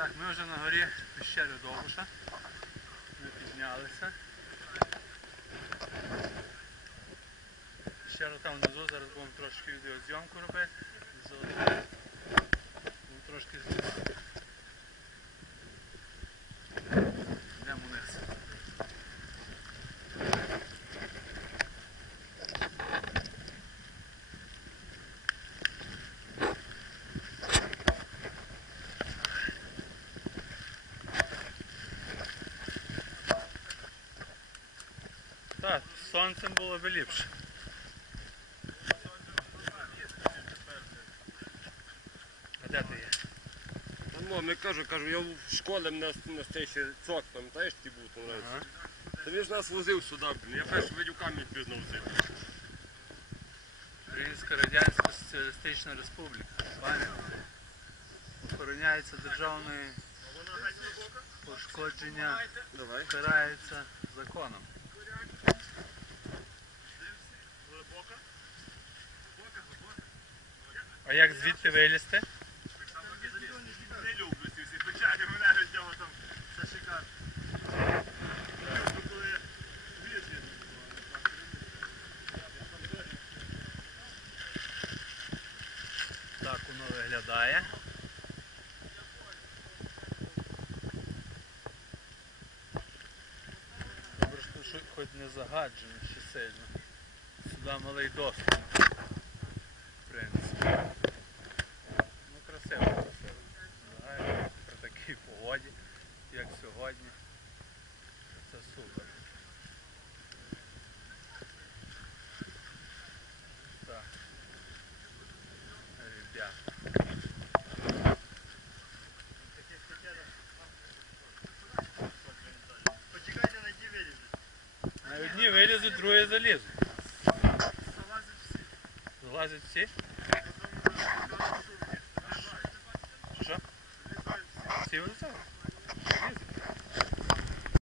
Так, ми вже на горі піщери Довбуша. Ми піднялися. Піщера там внизу, зараз будемо трошки відеозйомку робити. Так, з сонцем було б ліпше. А де ти є? Ну, не кажу, кажу, я в школі мене на ще цок, пам'ятаєш, ти був там раніше? Ага. Та він ж нас возив сюди, блін. Я перший видюками пізно возив. Українська Радянська Соціалістична Республіка. Пам'ятаєте? Охороняється державною пошкодження, Давай. карається законом. А як звідти вилізти? Не люблю всі печалі, мене від там це шикарно. Так воно виглядає. Добре, що що хоч не загаджено ще сильно. Сюди малий доступ. В принципі. Ну красиво, красиво. Загально При такій погоді, як сьогодні. Це супер. Так. Ребята. Почекайте на ті вилізі. На одні вилізуть, другі залізуть. Залазять всі? Що? Всі влізали?